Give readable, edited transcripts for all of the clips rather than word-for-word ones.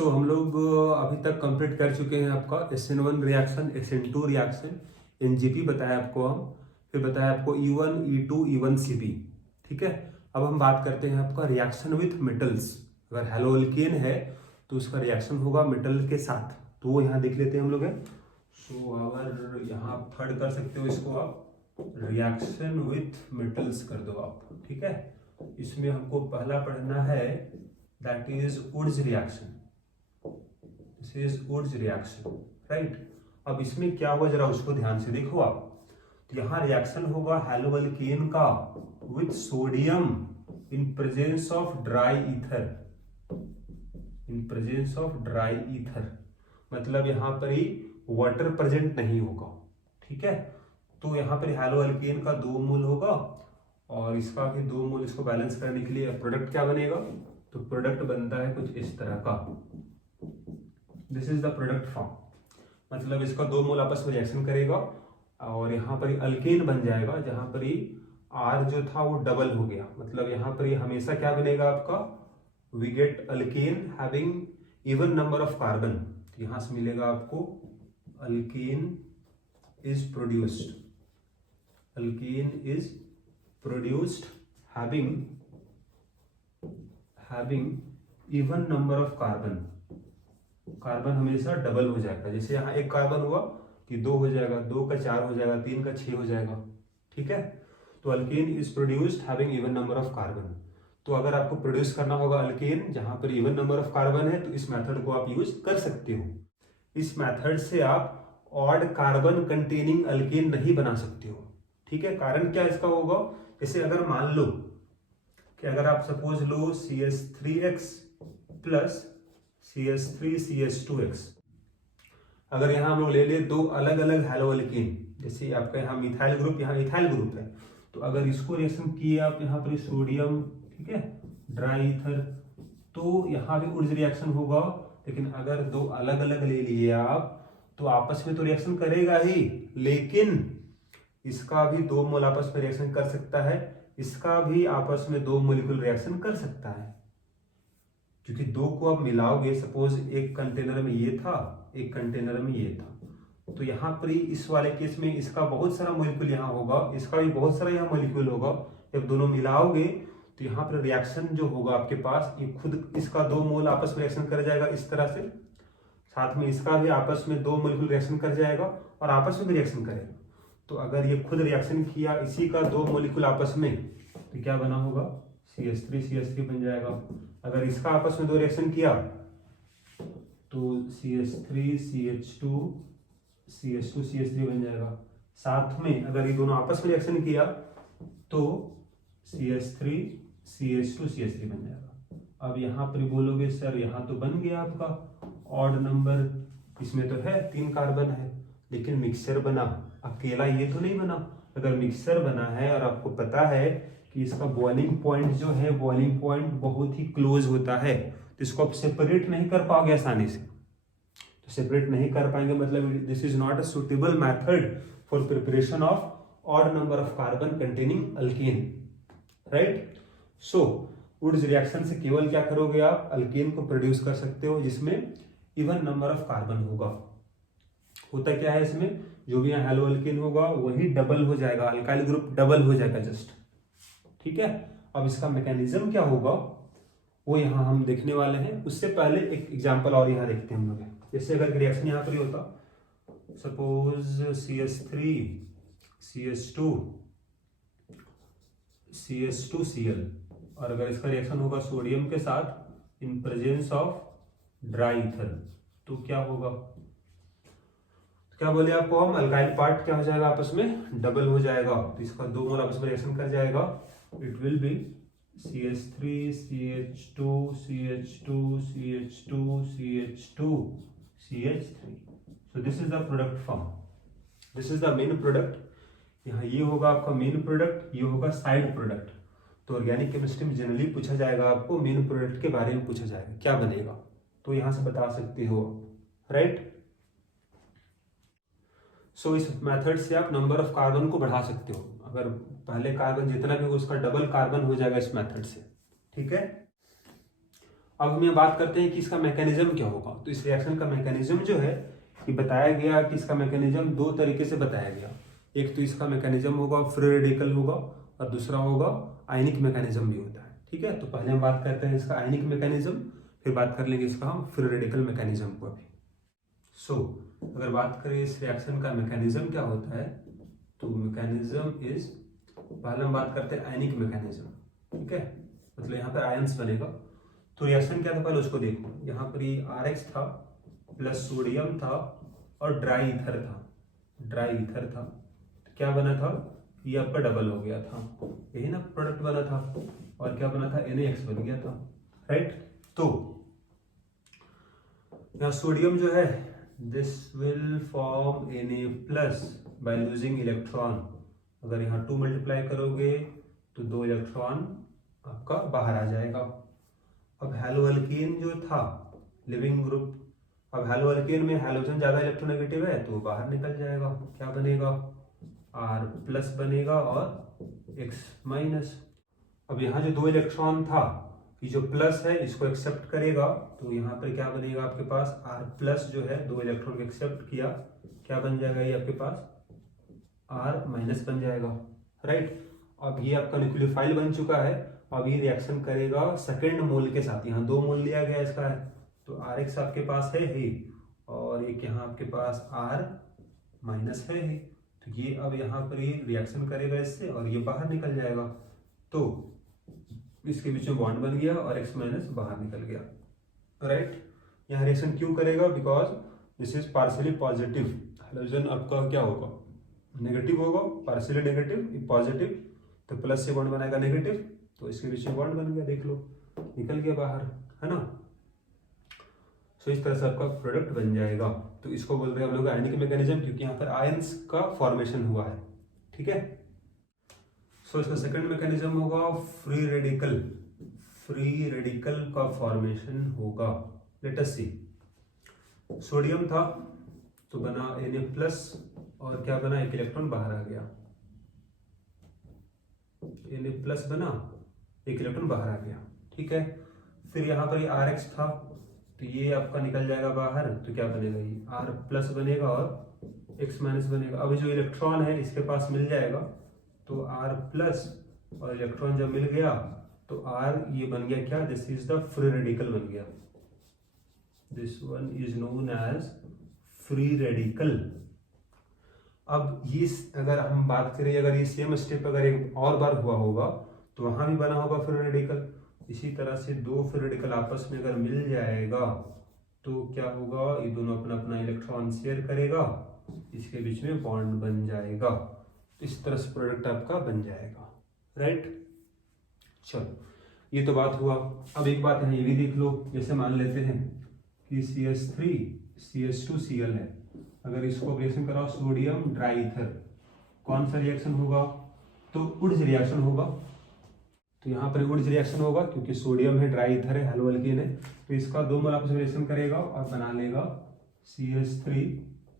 हम लोग अभी तक कंप्लीट कर चुके हैं आपका SN1 reaction, SN2 reaction, NGP बताया आपको हम, फिर बताया आपको E1, E2, E1 CP। ठीक है, अब हम बात करते हैं आपका रिएक्शन विथ मेटल्स। अगर हैलोअल्केन है तो उसका रिएक्शन होगा मेटल के साथ, तो वो यहाँ देख लेते हैं हम लोग है। अगर यहाँ थर्ड कर सकते हो इसको आप, रिएक्शन विथ मेटल्स कर दो आप। ठीक है, इसमें हमको पहला पढ़ना है that is Wurtz reaction. This is Wurtz reaction, right. अब इसमें क्या होगा जरा उसको ध्यान से देखो आप। तो यहाँ रिएक्शन होगा हैलोअल्केन का with sodium in presence of dry ether, in presence of dry ether, मतलब यहाँ पर ही वाटर प्रेजेंट नहीं होगा। ठीक है, तो यहाँ पर हैलोअल्केन का 2 मोल होगा और इसका भी 2 मोल। इसको बैलेंस करने के लिए प्रोडक्ट क्या बनेगा, तो प्रोडक्ट बनता है कुछ इस तरह का। This is the product form, मतलब इसका 2 मोल आपस में रिएक्शन करेगा और यहाँ पर अल्केन बन जाएगा, जहां पर ही R जो था वो डबल हो गया। मतलब यहाँ पर हमेशा क्या बनेगा आपका, we get alkane having even number of carbon. यहां से मिलेगा आपको alkane is produced, alkane is produced having even number of carbon. Carbon हमेशा डबल हो जाएगा, जैसे यहाँ एक कार्बन हुआ कि 2 हो जाएगा, 2 का 4 हो जाएगा, 3 का 6 हो जाएगा। ठीक है, तो alkane is produced having even number of carbon. तो अगर आपको प्रोड्यूस करना होगा अल्केन जहां पर इवन नंबर ऑफ कार्बन है, तो इस मेथड को आप यूज कर सकते हो। इस मेथड से आप ऑड कार्बन कंटेनिंग अल्केन नहीं बना सकते हो। ठीक है, कारण क्या इसका होगा, जैसे अगर मान लो कि अगर आप सपोज लो CH3X प्लस CH3CH2X, अगर यहाँ हम लोग ले ले 2 अलग अलग हैलोअल्केन, जैसे आपका यहाँ मिथाइल ग्रुप, यहाँ इथाइल ग्रुप है, तो अगर इसको रिएक्शन किए आप यहाँ पर सोडियम, ठीक है, ड्राई ईथर, तो यहाँ भी उर्ज रिएक्शन होगा। लेकिन अगर 2 अलग अलग ले लिए आप तो आपस में तो रिएक्शन करेगा ही, लेकिन इसका भी 2 मोल आपस में रिएक्शन कर सकता है, इसका भी आपस में 2 मोलिक्यूल रिएक्शन कर सकता है, क्योंकि 2 को आप मिलाओगे। सपोज एक कंटेनर में ये था, एक कंटेनर में ये था, तो यहाँ पर इस वाले केस में इसका बहुत सारा मोलिक्यूल यहाँ होगा, इसका भी बहुत सारा यहाँ मोलिक्यूल होगा। जब दोनों मिलाओगे तो यहाँ पर रिएक्शन जो होगा आपके पास, ये खुद इसका 2 मोल आपस में रिएक्शन कर जाएगा इस तरह से, साथ में इसका भी आपस में 2 मोलिक्यूल रिएक्शन कर जाएगा और आपस में भी रिएक्शन करेगा। तो अगर ये खुद रिएक्शन किया इसी का 2 मोलिक्यूल आपस में, तो क्या बना होगा, CH3CH3 बन जाएगा। अगर इसका आपस में 2 रिएक्शन किया तो CH3CH2CH2CH3 बन जाएगा। साथ में अगर ये दोनों आपस में रिएक्शन किया तो CH3CH2CH3 बन जाएगा। अब यहाँ पर बोलोगे सर यहाँ तो बन गया आपका ऑड नंबर, इसमें तो है 3 कार्बन है, लेकिन मिक्सचर बना, अकेला ये तो नहीं बना। अगर मिक्सचर बना है और आपको पता है कि इसका बॉइलिंग पॉइंट जो है, बॉइलिंग पॉइंट बहुत ही क्लोज होता है, तो इसको आप सेपरेट नहीं कर पाओगे आसानी से। तो सेपरेट नहीं कर पाएंगे मतलब this is not a suitable method for preparation of odd number of carbon containing alkane, right. So Wurtz reaction से केवल क्या करोगे आप, अल्केन को प्रोड्यूस कर सकते हो जिसमें इवन नंबर ऑफ कार्बन होगा। होता क्या है इसमें, जो भी यहाँ हैलोअल्केन होगा वही डबल हो जाएगा, अल्काइल ग्रुप डबल हो जाएगा जस्ट। ठीक है, अब इसका मैकेनिज्म क्या होगा वो यहाँ हम देखने वाले हैं। उससे पहले एक एग्जांपल और यहाँ देखते हैं हम लोग। जैसे अगर रिएक्शन यहाँ पर ही होता, सपोज CH3CH2CH2Cl, और अगर इसका रिएक्शन होगा सोडियम के साथ in presence of dry ether, तो क्या होगा, क्या बोले आपको हम, अल्काइल पार्ट क्या हो जाएगा, आपस में डबल हो जाएगा, तो इसका 2 मोल आपस में रिएक्शन कर जाएगा। It will be CH3CH2CH2CH2CH3। So this is the product form, this is the main product. यहाँ ये होगा आपका मेन प्रोडक्ट, ये होगा साइड प्रोडक्ट। तो ऑर्गेनिक केमिस्ट्री में जनरली पूछा जाएगा आपको मेन प्रोडक्ट के बारे में पूछा जाएगा, क्या बनेगा, तो यहाँ से बता सकते हो, राइट। सो इस मेथड से आप नंबर ऑफ कार्बन को बढ़ा सकते हो। अगर पहले कार्बन जितना भी हो उसका डबल कार्बन हो जाएगा इस मेथड से। ठीक है, अब हम ये बात करते हैं कि इसका मैकेनिज्म क्या होगा। तो इस रिएक्शन का मैकेनिज्म जो है कि बताया गया कि इसका मैकेनिज्म दो तरीके से बताया गया। एक तो इसका मैकेनिज्म होगा फ्री रेडिकल होगा और दूसरा होगा आयनिक मैकेनिज्म भी होता है। ठीक है, तो पहले हम बात करते हैं इसका आयनिक मैकेनिज्म, फिर बात कर लेंगे इसका हम फ्री रेडिकल मैकेनिज्म को अभी। अगर बात करें इस रिएक्शन का मैकेनिज्म क्या होता है, तो मैकेनिज्म इज, पहले हम बात करते हैं आयनिक मैकेनिज्म। ठीक है, मतलब यहाँ पर आयंस बनेगा। तो रिएक्शन क्या था पहले उसको देखो। यहाँ पर ये RX था प्लस सोडियम था और ड्राई ईथर था। तो क्या बना था, ये आपका डबल हो गया था, यही ना प्रोडक्ट बना था। और क्या बना था, NaX बन गया था, राइट। तो यहाँ सोडियम जो है, this will form Na+ by losing electron. अगर यहाँ 2 मल्टीप्लाई करोगे तो 2 इलेक्ट्रॉन आपका बाहर आ जाएगा। अब हेलोअल्केन जो था लिविंग ग्रुप, अब हेलोअल्केन में हैलोजन ज्यादा इलेक्ट्रोनेगेटिव है तो बाहर निकल जाएगा। क्या बनेगा, R+ बनेगा और X-। अब यहाँ जो 2 इलेक्ट्रॉन था, ये जो प्लस है इसको एक्सेप्ट करेगा, तो यहाँ पर क्या बनेगा आपके पास, R+ जो है 2 इलेक्ट्रॉन को एक्सेप्ट किया, क्या बन जाएगा ये आपके पास R- बन जाएगा, राइट। अब ये आपका न्यूक्लियोफाइल बन चुका है। अब ये रिएक्शन करेगा सेकेंड मोल के साथ, यहाँ 2 मोल लिया गया इसका है, तो RX आपके पास है ही और एक यहाँ आपके पास R- है ही। तो ये अब यहाँ पर ये रिएक्शन करेगा इससे और ये बाहर निकल जाएगा। तो इसके बीच में बॉन्ड बन गया और X- बाहर निकल गया, राइट। यहाँ रिएक्शन क्यों करेगा, because this is partially positive. Hydrogen आपका क्या होगा, नेगेटिव होगा, पार्शियली नेगेटिव पॉजिटिव, तो प्लस से बॉन्ड बनाएगा नेगेटिव, तो इसके बीच में बॉन्ड बन गया, देख लो निकल गया बाहर, है ना। सो इस तरह से आपका प्रोडक्ट बन जाएगा। तो इसको बोल रहे हैं हम लोग आयनिक मैकेनिज्म, क्योंकि यहाँ पर आयंस का फॉर्मेशन हुआ है। ठीक है, सो इसका सेकंड मैकेनिज्म होगा फ्री रेडिकल का फॉर्मेशन होगा। लेट अस सी, सोडियम था तो बना Na+ और क्या बना, एक इलेक्ट्रॉन बाहर आ गया, Na+ बना, एक इलेक्ट्रॉन बाहर आ गया। ठीक है, फिर यहाँ पर ये RX था तो ये आपका निकल जाएगा बाहर, तो क्या बनेगा, ये R+ बनेगा और X- बनेगा। अब जो इलेक्ट्रॉन है इसके पास मिल जाएगा, तो R+ और इलेक्ट्रॉन जब मिल गया तो R ये बन गया क्या, this is the free radical बन गया, this one is known as free radical. अब ये अगर हम बात करें, अगर ये सेम स्टेप अगर एक और बार हुआ होगा तो वहां भी बना होगा फ्री रेडिकल। इसी तरह से 2 फ्री रेडिकल आपस में अगर मिल जाएगा तो क्या होगा, ये दोनों अपना अपना इलेक्ट्रॉन शेयर करेगा, इसके बीच में बॉन्ड बन जाएगा, इस तरह से प्रोडक्ट आपका बन जाएगा, राइट। चलो ये तो बात हुआ। अब एक बात है ये भी देख लो, जैसे मान लेते हैं कि CH3 CH2Cl है, अगर इसको रिएक्शन कराओ सोडियम ड्राई ईथर, कौन सा रिएक्शन होगा, तो उड्स रिएक्शन होगा। तो यहाँ पर उड्स रिएक्शन होगा क्योंकि सोडियम है, ड्राई ईथर है, हेलोअल्केन है, तो इसका 2 मोल आपस में रिएक्शन करेगा और बना लेगा CH3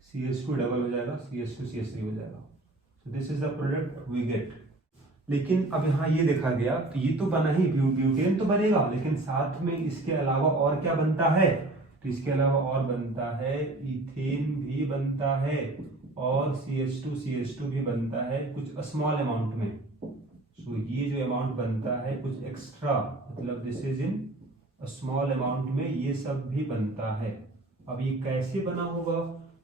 CH2 डबल हो जाएगा, CH2 CH3 हो जाएगा। So this is the product we get. लेकिन अब यहाँ ये देखा गया तो ये तो बना ही, ब्यूटेन तो बनेगा, लेकिन साथ में इसके अलावा और क्या बनता है, तो इसके अलावा और बनता है इथेन भी बनता है और CH2 भी बनता है कुछ स्मॉल अमाउंट में। सो ये जो अमाउंट बनता है कुछ एक्स्ट्रा, मतलब this is in small amount में, ये सब भी बनता है। अब ये कैसे बना होगा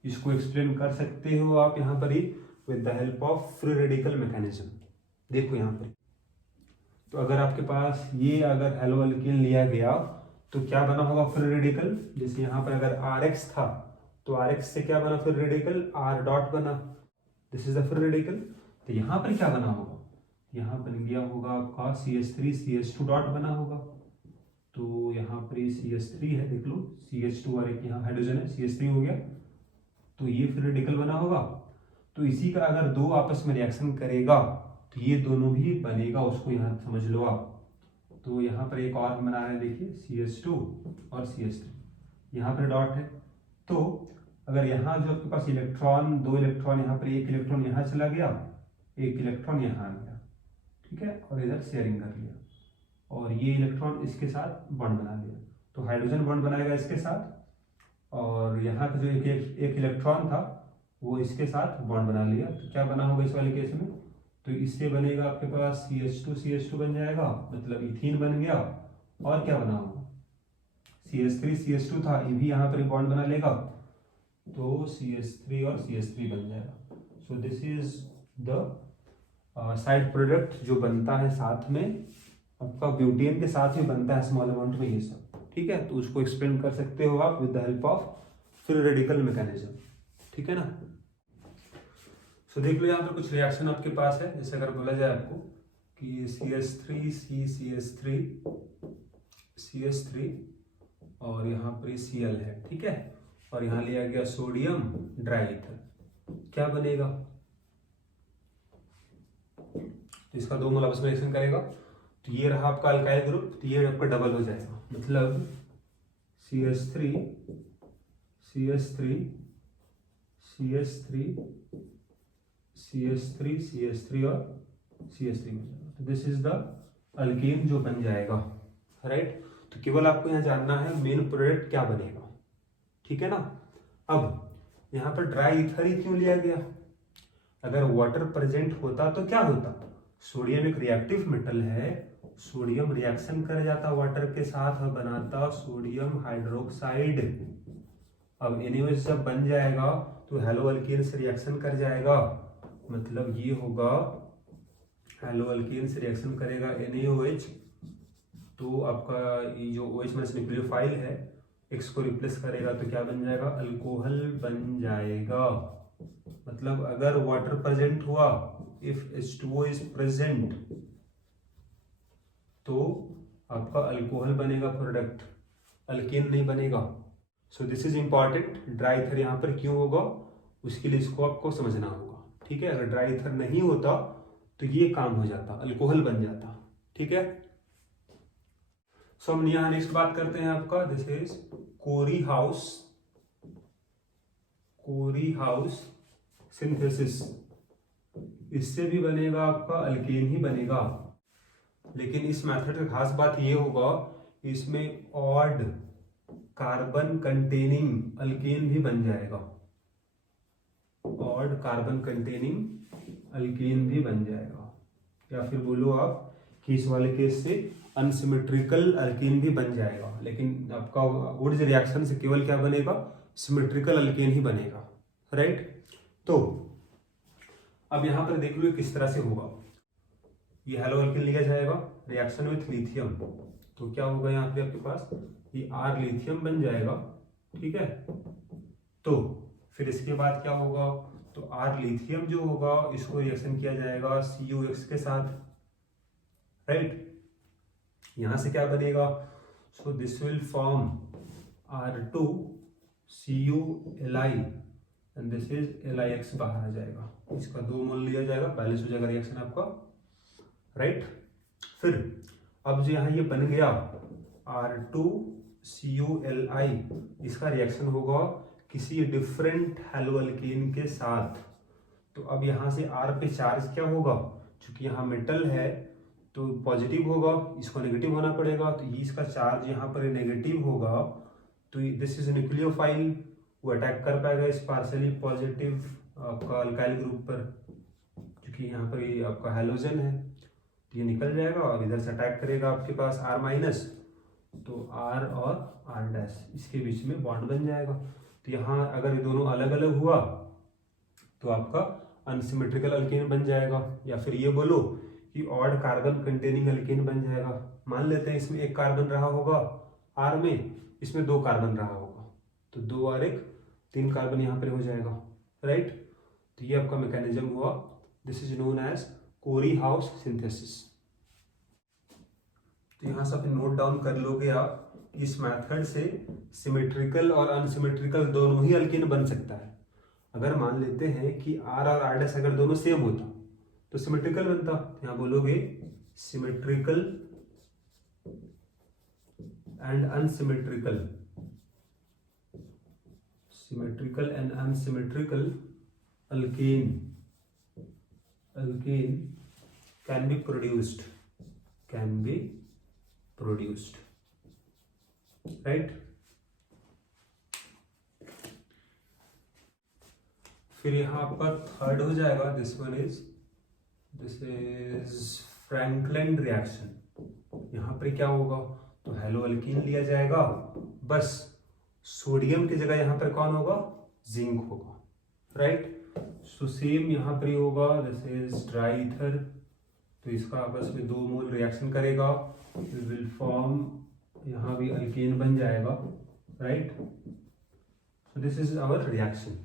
इसको एक्सप्लेन कर सकते हो आप यहाँ पर ही with the help of free radical mechanism. देखो यहाँ पे, तो अगर आपके पास ये अगर हेलोअल्केन लिया गया तो क्या बना होगा फ्री रेडिकल, जैसे यहाँ पर अगर RX था तो RX से क्या बना फ्री रेडिकल, R डॉट बना, this is the free radical. तो यहाँ पर क्या बना होगा, यहाँ बन गया होगा आपका CH3 CH2 डॉट बना होगा। तो यहाँ पर ये CH3 है, देख लो CH2 और एक यहाँ हाइड्रोजन है, CH3 हो गया, तो ये फ्री रेडिकल बना होगा। तो इसी का अगर 2 आपस में रिएक्शन करेगा तो ये दोनों भी बनेगा, उसको यहाँ समझ लो आप। तो यहाँ पर एक और बना रहे हैं, देखिए CH2 और CH3, यहाँ पर डॉट है। तो अगर यहाँ जो आपके पास इलेक्ट्रॉन, 2 इलेक्ट्रॉन, यहाँ पर एक इलेक्ट्रॉन यहाँ चला गया, एक इलेक्ट्रॉन यहाँ आ गया, ठीक है, और इधर शेयरिंग कर लिया और ये इलेक्ट्रॉन इसके साथ बॉन्ड बना लिया, तो हाइड्रोजन बॉन्ड बनाएगा इसके साथ, और यहाँ का जो एक इलेक्ट्रॉन था वो इसके साथ बॉन्ड बना लिया। तो क्या बना होगा इस वाले केस में, तो इससे बनेगा आपके पास CH2 बन जाएगा, मतलब इथीन बन गया। और क्या बना होगा, CH3 CH2 था, ये भी यहाँ पर बॉन्ड बना लेगा, तो CH3 और CH3 बन जाएगा। So this is the side product जो बनता है साथ में, आपका ब्यूटेन के साथ ही बनता है स्मॉल अमाउंट में ये सब, ठीक है। तो उसको एक्सप्लेन कर सकते हो आप with the help of free radical mechanism, ठीक है ना। सो देख लो यहाँ पर कुछ रिएक्शन आपके पास है। जैसे अगर बोला जाए आपको कि CH3 CH3 और यहाँ पर Cl है, ठीक है, और यहाँ लिया गया सोडियम ड्राई ईथर, क्या बनेगा, तो इसका दो मोल आपस में रिएक्शन करेगा, तो ये रहा आपका अल्काइल ग्रुप, तो ये आपका डबल हो जाएगा, मतलब CH3 और CH3 बन जाएगा। तो दिस इज द अल्केन जो बन जाएगा, राइट। तो केवल आपको यहाँ जानना है मेन प्रोडक्ट क्या बनेगा, ठीक है ना। अब यहाँ पर ड्राई ईथर ही क्यों लिया गया, अगर वाटर प्रेजेंट होता तो क्या होता, सोडियम एक रिएक्टिव मेटल है, सोडियम रिएक्शन कर जाता वाटर के साथ और बनाता सोडियम हाइड्रोक्साइड। अब एनएच जब बन जाएगा तो हेलो अल्केन से रिएक्शन कर जाएगा, मतलब ये होगा हेलो अल्केन से रिएक्शन करेगा NaOH, तो आपका ये जो OH माइनस न्यूक्लियोफाइल है X को रिप्लेस करेगा तो क्या बन जाएगा, अल्कोहल बन जाएगा। मतलब अगर वाटर प्रेजेंट हुआ, इफ H2O इज प्रेजेंट, तो आपका अल्कोहल बनेगा प्रोडक्ट, अल्केन नहीं बनेगा। सो this is important, dry ether यहाँ पर क्यों होगा उसके लिए इसको आपको समझना होगा, ठीक है। अगर ड्राई ईथर नहीं होता तो ये काम हो जाता, अल्कोहल बन जाता, ठीक है। सो हम यहाँ नेक्स्ट बात करते हैं आपका, this is Corey House synthesis. इससे भी बनेगा आपका अल्केन ही बनेगा, लेकिन इस मेथड की खास बात ये होगा इसमें ऑड कार्बन कंटेनिंग अल्केन भी बन जाएगा, ऑड कार्बन कंटेनिंग अल्केन भी बन जाएगा, या फिर बोलो आप कि इस वाले केस से अनसिमेट्रिकल अल्केन भी बन जाएगा। लेकिन आपका वुड्स रिएक्शन से केवल क्या बनेगा, सिमेट्रिकल अल्केन ही बनेगा, राइट। तो अब यहां पर देख लो किस तरह से होगा, ये हेलो अल्केन लिया जाएगा रिएक्शन विथ लिथियम, तो क्या होगा यहाँ पे आपके पास ये R लिथियम बन जाएगा, ठीक है। तो फिर इसके बाद क्या होगा, तो R लिथियम जो होगा इसको रिएक्शन किया जाएगा CuX के साथ, राइट। यहां से क्या बनेगा, so this will form R2CuLi and this is LiX बाहर आ जाएगा, इसका 2 मोल लिया जाएगा, बैलेंस हो जाएगा रिएक्शन आपका, राइट। फिर अब जो यहाँ ये बन गया R2CuLi, इसका रिएक्शन होगा किसी डिफरेंट हेलो अल्केन के साथ, तो अब यहाँ से R पे चार्ज क्या होगा, चूंकि यहाँ मेटल है तो पॉजिटिव होगा, इसको नेगेटिव होना पड़ेगा, तो ये इसका चार्ज यहाँ पर नेगेटिव होगा, तो दिस इज न्यूक्लियोफाइल, वो अटैक कर पाएगा इस पार्शियली पॉजिटिव आपका अल्काइल ग्रुप पर, क्योंकि यहाँ पर ये आपका हैलोजन है, तो ये निकल जाएगा और इधर से अटैक करेगा आपके पास R माइनस, तो R और R डैश इसके बीच में बॉन्ड बन जाएगा। तो यहाँ अगर ये दोनों अलग अलग हुआ तो आपका अनसिमेट्रिकल अल्केन बन जाएगा, या फिर ये बोलो कि ऑड कार्बन कंटेनिंग अल्केन बन जाएगा। मान लेते हैं इसमें एक कार्बन रहा होगा R में, इसमें 2 कार्बन रहा होगा, तो 2 और 1 3 कार्बन यहाँ पर हो जाएगा, राइट। तो ये आपका मैकेनिज्म हुआ, this is known as Corey House synthesis. तो यहाँ से आप नोट डाउन कर लोगे आप, इस मेथड से सिमेट्रिकल और अनसिमेट्रिकल दोनों ही अल्केन बन सकता है। अगर मान लेते हैं कि R और R डैश अगर दोनों सेम होता तो सिमेट्रिकल बनता, यहाँ बोलोगे symmetrical and unsymmetrical, symmetrical and unsymmetrical alkane can be produced, right. फिर यहाँ आपका थर्ड हो जाएगा, दिस इज फ्रैंकलिन रिएक्शन। यहाँ पर क्या होगा, तो हेलो अल्कीन लिया जाएगा, बस सोडियम की जगह यहाँ पर कौन होगा, जिंक होगा, राइट। सो सेम यहाँ पर होगा, दिस इज ड्राई ईथर, तो इसका आपस में 2 मोल रिएक्शन करेगा, विल फॉर्म, यहाँ भी अल्कीन बन जाएगा, right. So this is our reaction.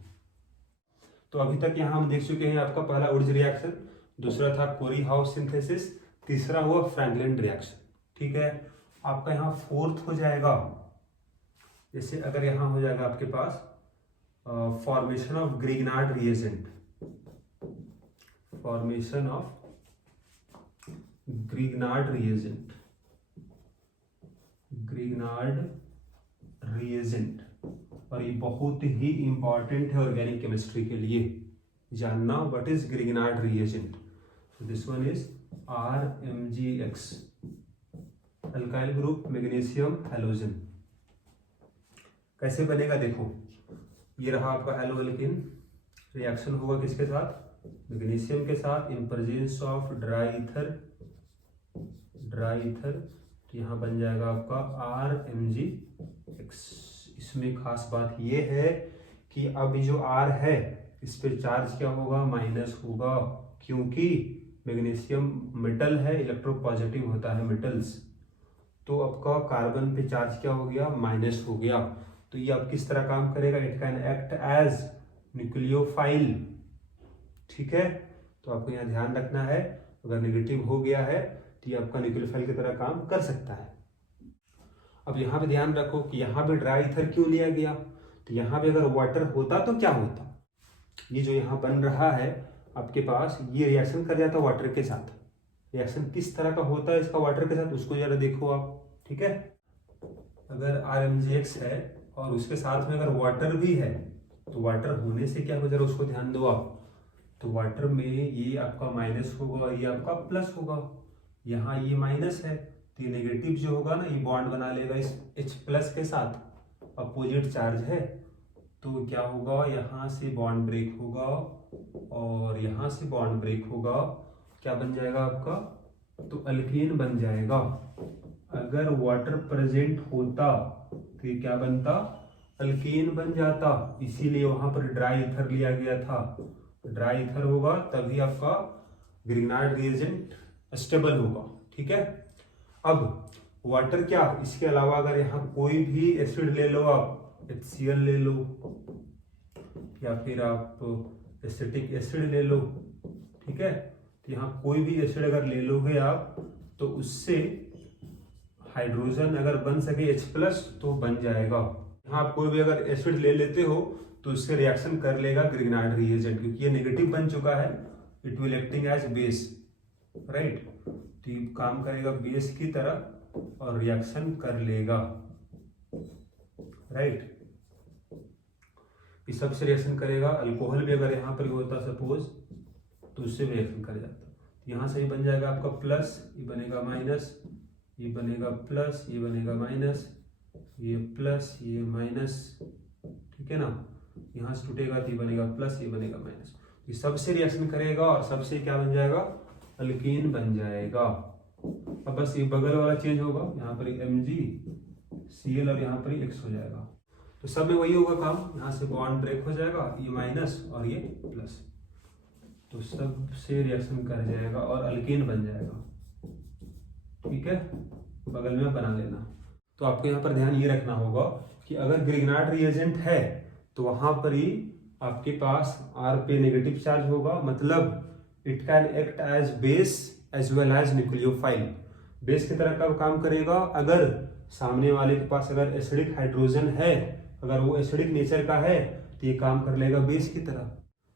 तो अभी तक यहाँ हम देख चुके हैं आपका पहला वुड्स रिएक्शन, दूसरा था कोरी हाउस सिंथेसिस, तीसरा हुआ फ्रैंकलिन रिएक्शन, ठीक है। आपका यहाँ फोर्थ हो जाएगा, जैसे अगर यहाँ हो जाएगा आपके पास formation of Grignard reagent, formation of Grignard reagent, और ये बहुत ही इंपॉर्टेंट है ऑर्गेनिक केमिस्ट्री के लिए जानना, what is Grignard reagent. So this one is RMgX, alkyl group magnesium halogen. कैसे बनेगा देखो, ये रहा आपका हेलो अल्कीन, रिएक्शन होगा किसके साथ, मैग्नीशियम के साथ, in presence of dry ether, तो यहाँ बन जाएगा आपका RMgX। इसमें खास बात ये है कि अब जो R है इस पे चार्ज क्या होगा, माइनस होगा, क्योंकि मैग्नीशियम मेटल है, इलेक्ट्रोपॉजिटिव होता है मेटल्स, तो आपका कार्बन पे चार्ज क्या हो गया, माइनस हो गया। तो ये अब किस तरह काम करेगा, it can act as nucleophile, ठीक है। तो आपको यहाँ ध्यान रखना है, अगर नेगेटिव हो गया है तो ये आपका न्यूक्लियोफाइल की तरह काम कर सकता है। अब यहाँ पे ध्यान रखो कि यहाँ पे ड्राई ईथर क्यों लिया गया, तो यहाँ पे अगर वाटर होता तो क्या होता, ये जो यहाँ बन रहा है आपके पास, ये रिएक्शन कर जाता वाटर के साथ। रिएक्शन किस तरह का होता है इसका वाटर के साथ, उसको जरा देखो आप, ठीक है। अगर RMgX है और उसके साथ में अगर वाटर भी है, तो वाटर होने से क्या हो, जरा उसको ध्यान दो आप, तो वाटर में ये आपका माइनस होगा, ये आपका प्लस होगा, यहाँ ये माइनस है, तो ये नेगेटिव जो होगा ना, ये बॉन्ड बना लेगा इस H+ के साथ, अपोजिट चार्ज है, तो क्या होगा, यहाँ से बॉन्ड ब्रेक होगा और यहाँ से बॉन्ड ब्रेक होगा, क्या बन जाएगा आपका, तो अल्कीन बन जाएगा। अगर वाटर प्रेजेंट होता तो ये क्या बनता, अल्कीन बन जाता, इसीलिए वहां पर ड्राई ईथर लिया गया था। ड्राई ईथर होगा तभी आपका ग्रिग्नार्ड रिएजेंट स्टेबल होगा, ठीक है। अब वाटर क्या, इसके अलावा अगर यहाँ कोई भी एसिड ले लो आप, HCl ले लो, या फिर आप एसिटिक एसिड ले लो, ठीक है। तो यहाँ कोई भी एसिड अगर ले लोगे आप, तो उससे हाइड्रोजन अगर बन सके H+ तो बन जाएगा। यहाँ आप कोई भी अगर एसिड ले लेते हो तो उससे रिएक्शन कर लेगा ग्रिग्नार्ड रिएजेंट, क्योंकि ये नेगेटिव बन चुका है, it will acting as base, right. तो ये काम करेगा बेस की तरह और रिएक्शन कर लेगा, राइट। इस सबसे रिएक्शन करेगा। अल्कोहल भी अगर यहाँ पर होता सपोज, तो उससे भी रिएक्शन कर जाता। यहाँ से ही बन जाएगा आपका प्लस, ये बनेगा माइनस, ये बनेगा प्लस, ये बनेगा माइनस, ये प्लस, ये माइनस, ठीक है ना। यहाँ से टूटेगा तो ये बनेगा प्लस, ये बनेगा माइनस, ये सबसे रिएक्शन करेगा और सबसे क्या बन जाएगा, अल्कीन बन जाएगा। अब बस ये बगल वाला चेंज होगा, यहाँ पर MgCl और यहाँ पर X हो जाएगा, तो सब में वही होगा काम। यहाँ से बॉन्ड ब्रेक हो जाएगा, ये माइनस और ये प्लस, तो सबसे रिएक्शन कर जाएगा और अल्कीन बन जाएगा, ठीक है। बगल में बना लेना। तो आपको यहाँ पर ध्यान ये रखना होगा कि अगर ग्रिग्नार्ड रिएजेंट है तो वहां पर ही आपके पास R पे नेगेटिव चार्ज होगा, मतलब it can act as base as well as nucleophile. Base की तरह का काम करेगा। अगर सामने वाले के पास अगर एसिडिक हाइड्रोजन है, अगर वो एसिडिक नेचर का है, तो ये काम कर लेगा बेस की तरह।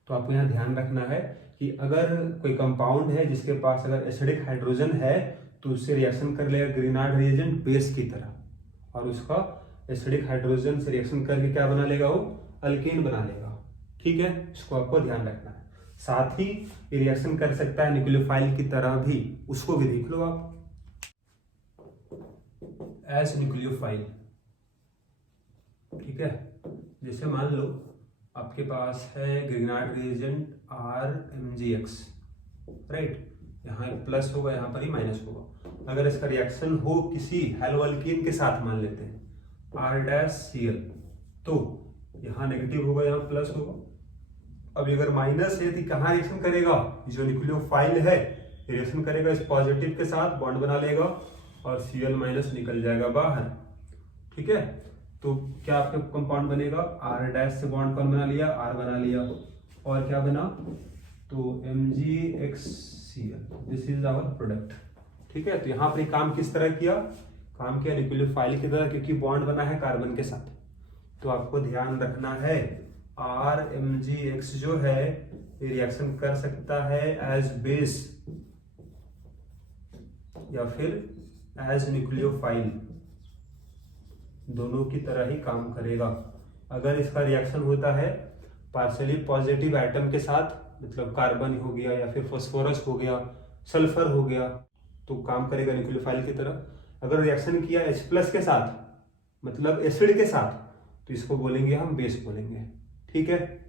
तो आपको यहाँ ध्यान रखना है कि अगर कोई कंपाउंड है जिसके पास अगर एसिडिक हाइड्रोजन है, तो उससे रिएक्शन कर लेगा ग्रिग्नार्ड रिएजेंट बेस की तरह, और उसका एसिडिक हाइड्रोजन से रिएक्शन करके क्या बना लेगा, वो अल्कीन बना लेगा, ठीक है। इसको आपको ध्यान रखना है। साथ ही ये रिएक्शन कर सकता है न्यूक्लियोफाइल की तरह भी, उसको भी देख लो आप, एज न्यूक्लियोफाइल, ठीक है। जैसे मान लो आपके पास है ग्रिग्नार्ड रिएजेंट RMgX, राइट, यहाँ एक प्लस होगा, यहाँ पर ही माइनस होगा। अगर इसका रिएक्शन हो किसी हेलोअल्कीन के साथ, मान लेते हैं R-Cl, तो यहाँ नेगेटिव होगा, यहाँ प्लस होगा। अब अगर माइनस है तो कहाँ रिएक्शन करेगा, जो न्यूक्लियोफाइल है रिएक्शन करेगा इस पॉजिटिव के साथ, बॉन्ड बना लेगा और Cl माइनस निकल जाएगा बाहर। ठीक है, तो क्या आपका कंपाउंड बनेगा, R- से बॉन्ड कौन बना लिया, R बना लिया, और क्या बना, तो MgXCl, this is our product. ठीक है, तो यहाँ पर काम किस तरह किया, काम किया न्यूक्लियोफाइल की तरह, क्योंकि बॉन्ड बना है कार्बन के साथ। तो आपको ध्यान रखना है RMgX जो है ये रिएक्शन कर सकता है एज बेस या फिर एज न्यूक्लियोफाइल, दोनों की तरह ही काम करेगा। अगर इसका रिएक्शन होता है पार्शियली पॉजिटिव एटम के साथ, मतलब कार्बन हो गया या फिर फास्फोरस हो गया, सल्फर हो गया, तो काम करेगा न्यूक्लियोफाइल की तरह। अगर रिएक्शन किया H+ के साथ, मतलब एसिड के साथ, तो इसको बोलेंगे हम बेस बोलेंगे। ठीक है।